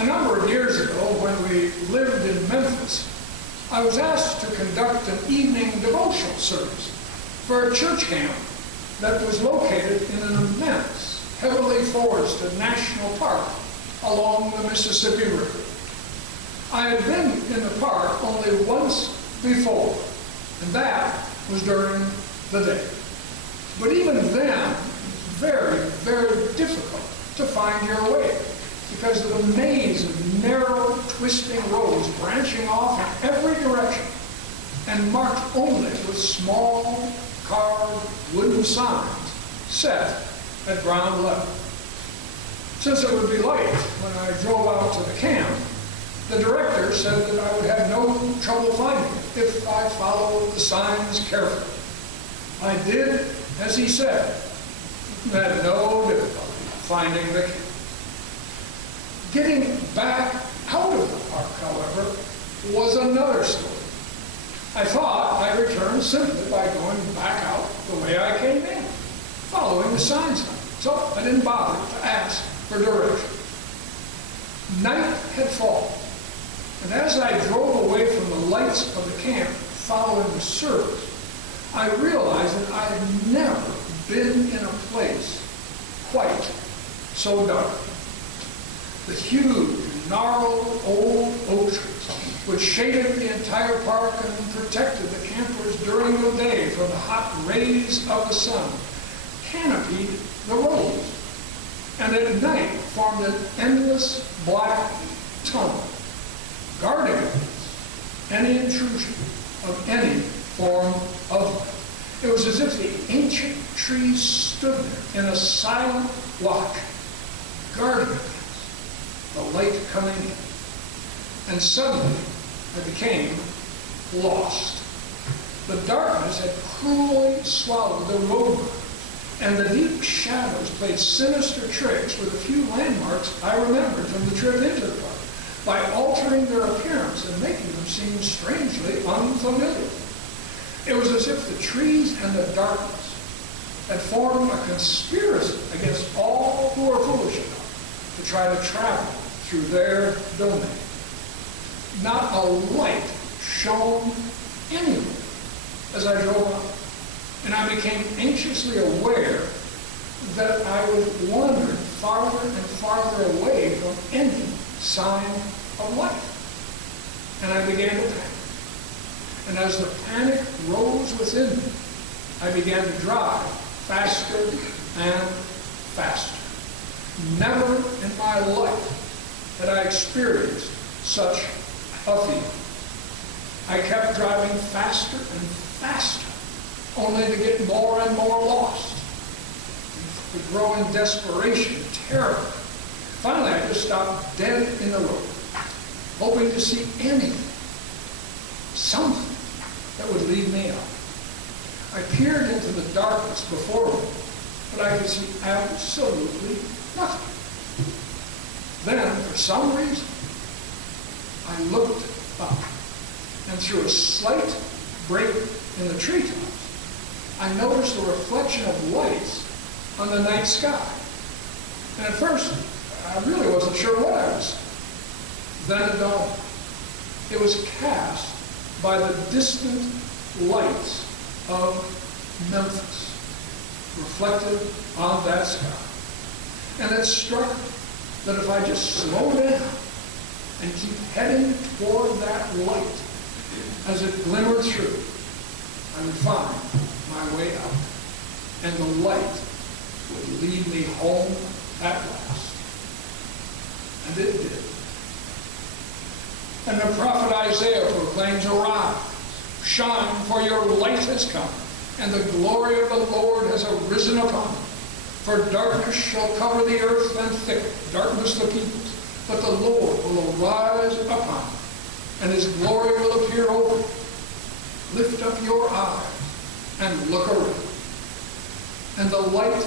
A number of years ago, when we lived in Memphis, I was asked to conduct an evening devotional service for a church camp that was located in an immense, heavily forested national park along the Mississippi River. I had been in the park only once before, and that was during the day. But even then, it was very, very difficult to find your way because of the maze of narrow, twisting roads branching off in every direction and marked only with small, carved wooden signs set at ground level. Since it would be late when I drove out to the camp, the director said that I would have no trouble finding it if I followed the signs carefully. I did as he said, and had no difficulty finding the camp. Getting back out of the park, however, was another story. I thought I returned simply by going back out the way I came in, following the signs. So I didn't bother to ask for direction. Night had fallen, and as I drove away from the lights of the camp following the service, I realized that I had never been in a place quite so dark. The huge, gnarled old oak trees, which shaded the entire park and protected the campers during the day from the hot rays of the sun, canopied the roads, and at night formed an endless black tunnel, guarding against any intrusion of any form of light. It was as if the ancient trees stood there in a silent watch, guarding against the light coming in. And suddenly, I became lost. The darkness had cruelly swallowed the roadways, and the deep shadows played sinister tricks with a few landmarks I remembered from the trip into the park, by altering their appearance and making them seem strangely unfamiliar. It was as if the trees and the darkness had formed a conspiracy against all who were foolish enough to try to travel through their domain. Not a light shone anywhere as I drove on, and I became anxiously aware that I was wandering farther and farther away from any sign of life. And I began to panic. And as the panic rose within me, I began to drive faster and faster. Never in my life had I experienced such a feeling. I kept driving faster and faster, only to get more and more lost. The growing desperation, terror. Finally, I just stopped dead in the road, hoping to see anything, something that would lead me out. I peered into the darkness before me, but I could see absolutely nothing. Then, for some reason, I looked up, and through a slight break in the treetops, I noticed a reflection of lights on the night sky. And at first, I really wasn't sure what I was seeing. Then it dawned. It was cast by the distant lights of Memphis, reflected on that sky. And it struck me that if I just slow down and keep heading toward that light as it glimmered through, I would find my way out. And the light would lead me home at last. And it did. And the prophet Isaiah proclaims, "Arise, shine, for your light has come, and the glory of the Lord has arisen upon you. For darkness shall cover the earth, and thick darkness the peoples. But the Lord will arise upon you, and his glory will appear over you. Lift up your eyes and look around." And the light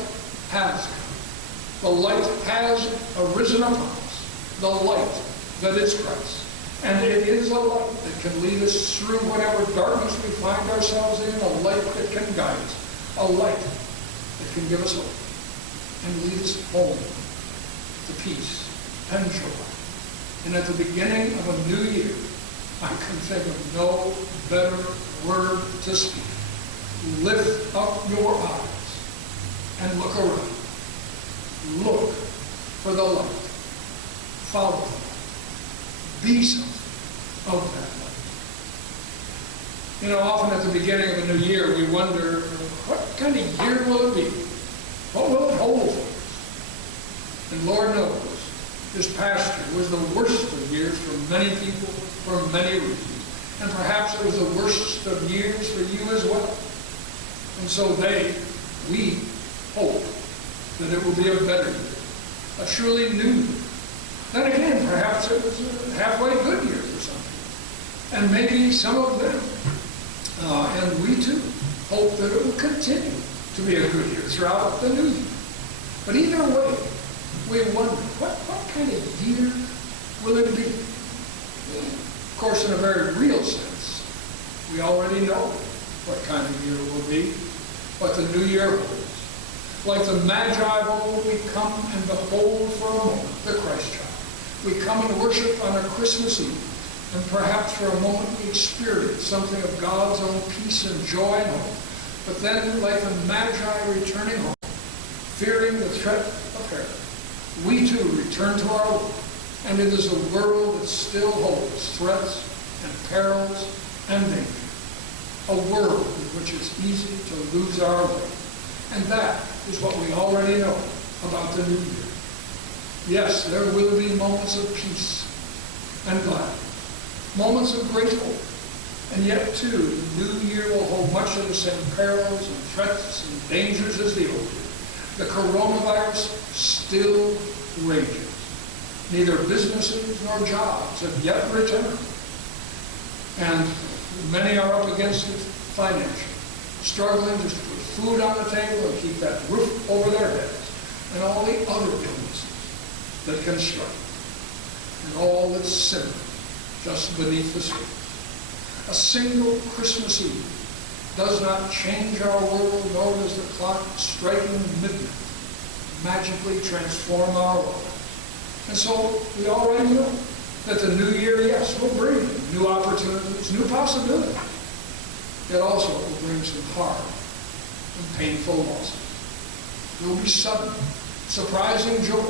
has come. The light has arisen upon us. The light that is Christ. And it is a light that can lead us through whatever darkness we find ourselves in, a light that can guide us, a light that can give us hope and lead us home to peace and joy And at the beginning of a new year, I can think of no better word to speak. Lift up your eyes and look around. Look for the light. Follow the light. Be something of that light. You know, often at the beginning of a new year, we wonder, what kind of year will it be? What will it hold for us? And Lord knows, this past year was the worst of years for many people for many reasons. And perhaps it was the worst of years for you as well. And so we hope that it will be a better year, a truly new year. Then again, perhaps it was a halfway good year for some people. And maybe some of them, and we too, hope that it will continue to be a good year throughout the new year. But either way, we wonder, what kind of year will it be? Of course, in a very real sense, we already know what kind of year it will be, what the new year holds. Like the Magi of old, we come and behold for a moment the Christ child. We come and worship on a Christmas Eve, and perhaps for a moment we experience something of God's own peace and joy and hope. But then, like the Magi returning home, fearing the threat of Herod, we too return to our world, and it is a world that still holds threats and perils and danger. A world in which it's easy to lose our way. And that is what we already know about the new year. Yes, there will be moments of peace and gladness, moments of great hope. And yet, too, the new year will hold much of the same perils and threats and dangers as the old year. The coronavirus still rages. Neither businesses nor jobs have yet returned. And many are up against it financially, struggling just to put food on the table and keep that roof over their heads, and all the other illnesses that can strike, and all that's simmering just beneath the surface. A single Christmas Eve does not change our world, nor does the clock striking midnight magically transform our lives. And so we already know that the new year, yes, will bring new opportunities, new possibilities. It also will bring some hard and painful losses. There will be sudden, surprising joy,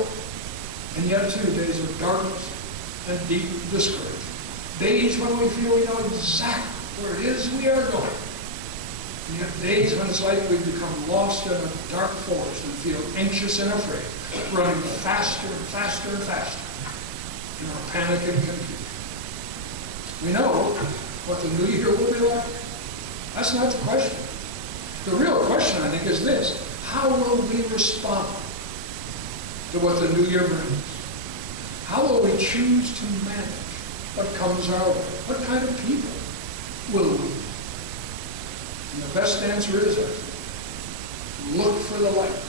and yet too days of darkness and deep discouragement. Days when we feel we know exactly where it is we are going. And yet days when it's like we've become lost in a dark forest and feel anxious and afraid, running faster and faster and faster in our panic and confusion. We know what the new year will be like. That's not the question. The real question, I think, is this: how will we respond to what the new year brings? How will we choose to manage what comes our way? What kind of people will we be? And the best answer is, look for the light.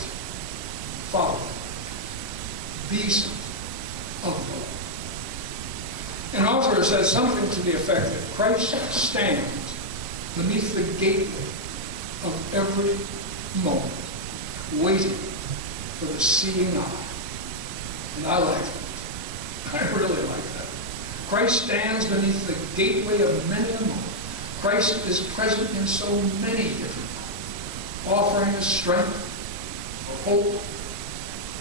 Follow it. Be something of the light. An author says something to the effect that Christ stands beneath the gateway of every moment, waiting for the seeing eye. And I like that. I really like that. Christ stands beneath the gateway of many a moment. Christ is present in so many different ways, offering us strength, hope,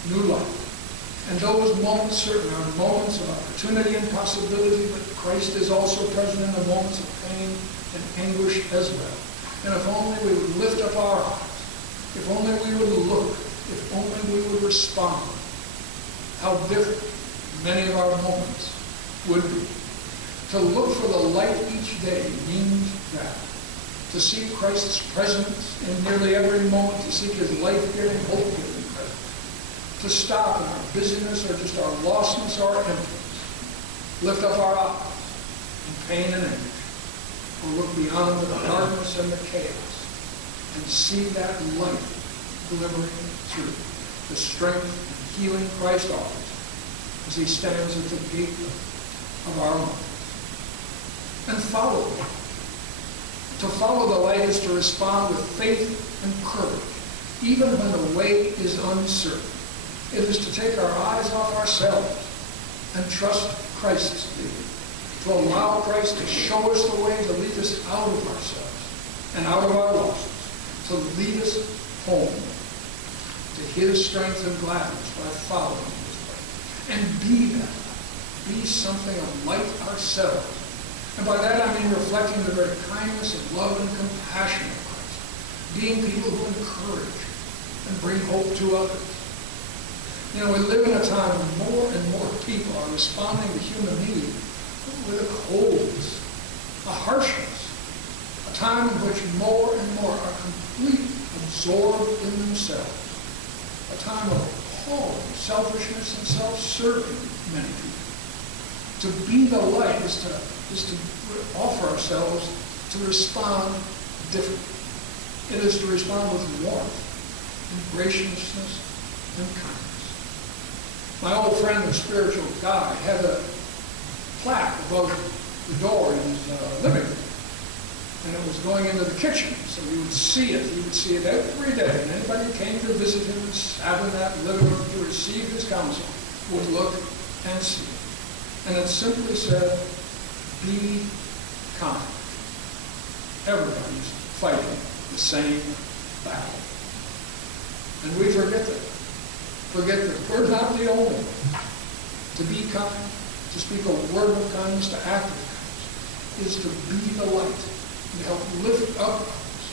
new life. And those moments certainly are moments of opportunity and possibility, but Christ is also present in the moments of pain and anguish as well. And if only we would lift up our eyes, if only we would look, if only we would respond, how different many of our moments would be. To look for the light each day means that. To seek Christ's presence in nearly every moment, to seek his life-giving, hope-giving presence. To stop in our busyness or just our lostness or our emptiness. Lift up our eyes in pain and anguish. Or look beyond the darkness and the chaos and see that light glimmering through the strength and healing Christ offers as he stands at the gateway of our life. And follow him. To follow the light is to respond with faith and courage, even when the way is uncertain. It is to take our eyes off ourselves and trust Christ's leading, to allow Christ to show us the way, to lead us out of ourselves and out of our losses, to lead us home to his strength and gladness by following his way. And be that light. Be something of light ourselves. And by that I mean reflecting the very kindness and love and compassion of Christ. Being people who encourage and bring hope to others. You know, we live in a time when more and more people are responding to human need with a coldness, a harshness, a time in which more and more are completely absorbed in themselves, a time of appalling selfishness and self-serving many people. To be the light is to offer ourselves to respond differently. It is to respond with warmth and graciousness and kindness. My old friend and spiritual guide had a plaque above the door in his living room. And it was going into the kitchen, so he would see it. He would see it every day. And anybody who came to visit him and sat in that living room to receive his counsel would look and see it. And it simply said, be kind. Everybody's fighting the same battle. And we forget that. Forget that we're not the only one. To be kind, to speak a word of kindness, to act with kindness, is to be the light, and to help lift up others,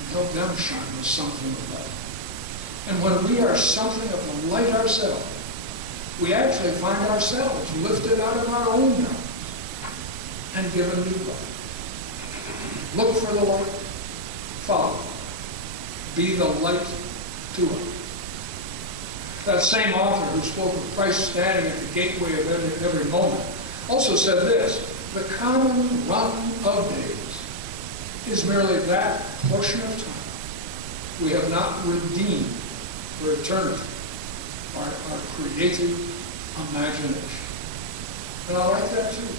and help them shine with something of light. And when we are something of the light ourselves, we actually find ourselves lifted out of our own darkness and given new light. Look for the light, follow it. Be the light to others. That same author who spoke of Christ standing at the gateway of every moment also said this: the common run of days is merely that portion of time we have not redeemed for eternity, our creative imagination. And I like that too.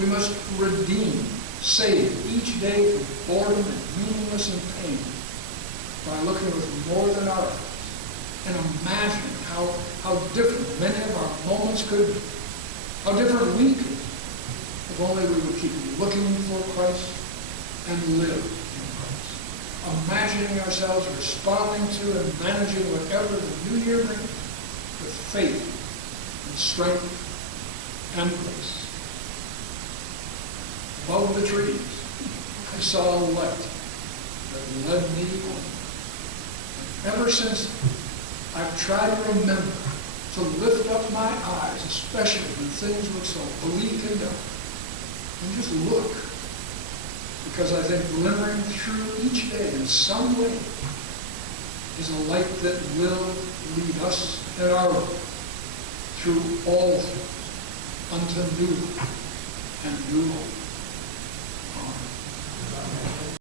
We must redeem, save each day from boredom and meaningless and pain by looking with more than our eyes and imagining how different many of our moments could be, how different we could be, if only we would keep looking for Christ and live in Christ. Imagining ourselves responding to and managing whatever the new year brings with faith and strength and grace. Above the trees, I saw a light that led me home. And ever since, I've tried to remember to lift up my eyes, especially when things look so bleak and dark, and just look. Because I think glimmering through each day in some way is a light that will lead us in our way through all things unto new life and new hope.